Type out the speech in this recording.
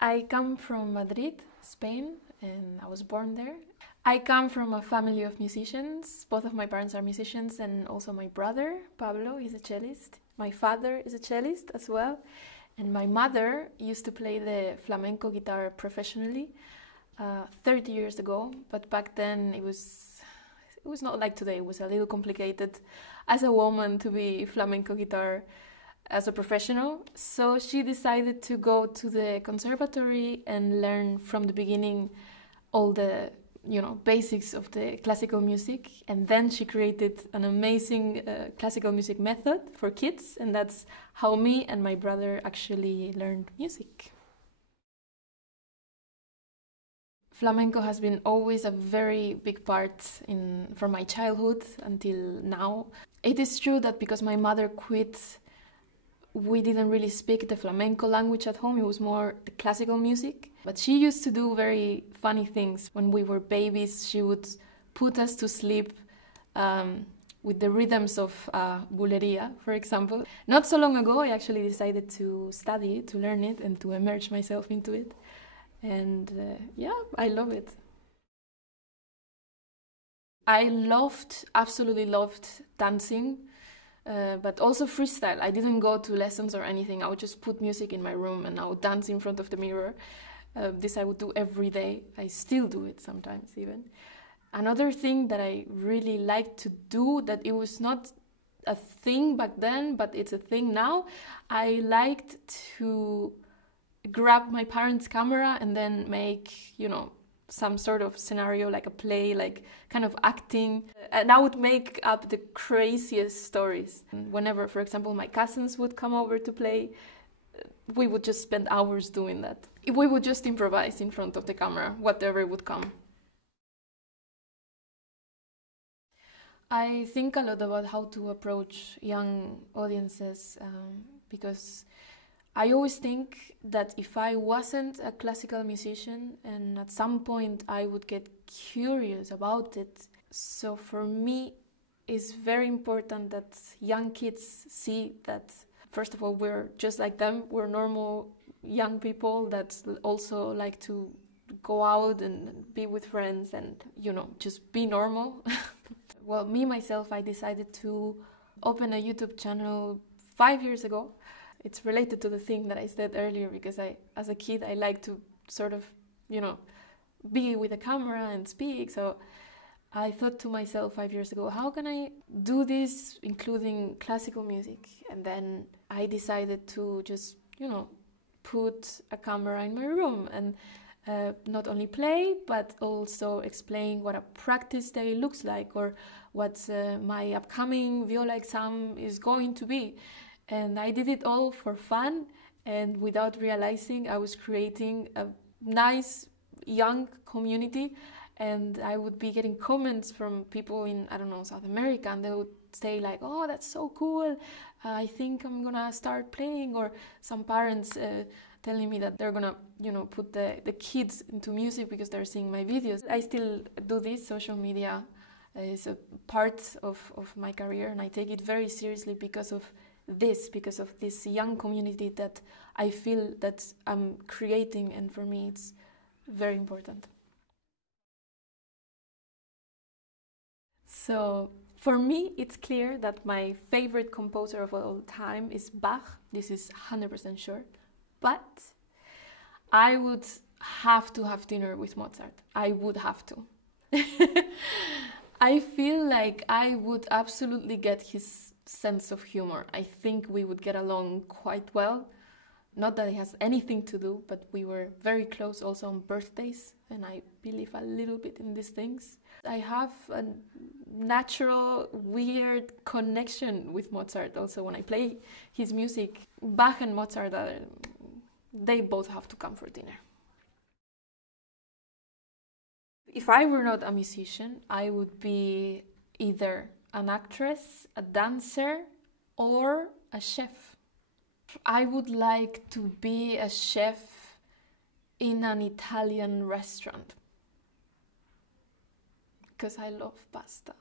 I come from Madrid, Spain, and I was born there. I come from a family of musicians. Both of my parents are musicians, and also my brother, Pablo, is a cellist. My father is a cellist as well. And my mother used to play the flamenco guitar professionally 30 years ago, but back then it was not like today. It was a little complicated as a woman to be flamenco guitar as a professional. So she decided to go to the conservatory and learn from the beginning all the basics of the classical music, and then she created an amazing classical music method for kids, and that's how me and my brother actually learned music. Flamenco has been always a very big part from my childhood until now. It is true that because my mother quit, we didn't really speak the flamenco language at home. It was more the classical music. But she used to do very funny things. When we were babies, she would put us to sleep with the rhythms of bulería, for example. Not so long ago, I actually decided to study it, to learn it, and to immerse myself into it. And I love it. I absolutely loved dancing. But also freestyle. I didn't go to lessons or anything. I would just put music in my room and I would dance in front of the mirror. This I would do every day. I still do it sometimes even. Another thing that I really liked to do, that it was not a thing back then, but it's a thing now, I liked to grab my parents' camera and then make, some sort of scenario, like a play, like kind of acting. And I would make up the craziest stories. And whenever, for example, my cousins would come over to play, we would just spend hours doing that. We would just improvise in front of the camera, whatever would come. I think a lot about how to approach young audiences because I always think that if I wasn't a classical musician, and at some point I would get curious about it. So for me, it's very important that young kids see that, first of all, we're just like them. We're normal young people that also like to go out and be with friends and, just be normal. Well, myself, I decided to open a YouTube channel 5 years ago. It's related to the thing that I said earlier, because as a kid, I like to sort of, be with a camera and speak. So I thought to myself 5 years ago, how can I do this, including classical music? And then I decided to just, put a camera in my room and not only play, but also explain what a practice day looks like, or what my upcoming viola exam is going to be. And I did it all for fun, and without realizing, I was creating a nice young community, and I would be getting comments from people in, South America, and they would say like, oh, that's so cool, I think I'm gonna start playing, or some parents telling me that they're gonna, put the kids into music because they're seeing my videos. I still do this. Social media is a part of my career, and I take it very seriously because of this young community that I feel that I'm creating, and for me it's very important. So for me, it's clear that my favorite composer of all time is Bach. This is 100% sure. But I would have to have dinner with Mozart. I would have to. I feel like I would absolutely get his sense of humor. I think we would get along quite well. Not that it has anything to do, but we were very close also on birthdays, and I believe a little bit in these things. I have a natural, weird connection with Mozart also when I play his music. Bach and Mozart, they both have to come for dinner. If I were not a musician, I would be either an actress, a dancer, or a chef. I would like to be a chef in an Italian restaurant because I love pasta.